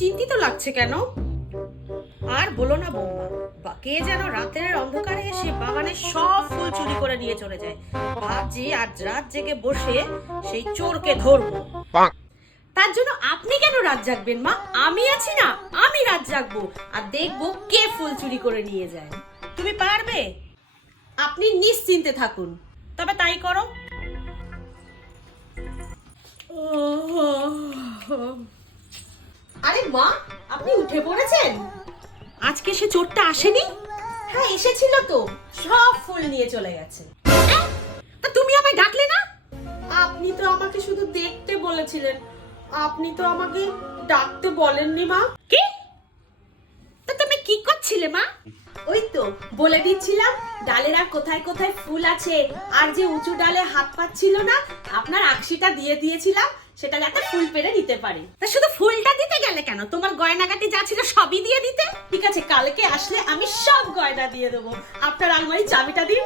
চিন্তিত লাগছে কেন? আর বলো না বৌমা কে যেন রাতের অন্ধকারে এসে বাগানের সব ফুল চুরি করে নিয়ে চলে যায়। ভাবছি আজ রাত জেগে বসে সেই চোরকে ধরবো। তার জন্য আপনি কেন রাত জাগবেন মা? আমি আছি না আমি রাত জাগবো। আর দেখব কে ফুল চুরি করে নিয়ে যায়। তুমি পারবে? আপনি নিশ্চিন্তে থাকুন। তবে তাই করো। মা আপনি উঠে পড়েছেন? আজকে সে চোরটা আসেনি? হ্যাঁ এসেছিল তো। সব ফুল নিয়ে চলে গেছে? তা তুমি আমায় ডাকলে না? আপনি তো আমাকে শুধু দেখতে বলেছিলেন। আপনি তো আমাকে ডাকতে বলেননি মা। কি? তা তুমি কি করছিলে মা? ওই তো বলে দিচ্ছিলাম ডালেরা কোথায় কোথায় ফুল আছে আর যে উঁচু ডালে হাত পাচ্ছিল না আপনার আকশিটা দিয়ে দিয়েছিলাম সেটা যাতে ফুল পেরে দিতে পারে। তা শুধু ফুলটা দিতে গেলে কেন? তোমার গয়নাগাটি যা ছিল সবই দিয়ে দিতে? ঠিক আছে কালকে আসলে আমি সব গয়না দিয়ে দেবো। আপনার আলমারি চাবিটা দিন।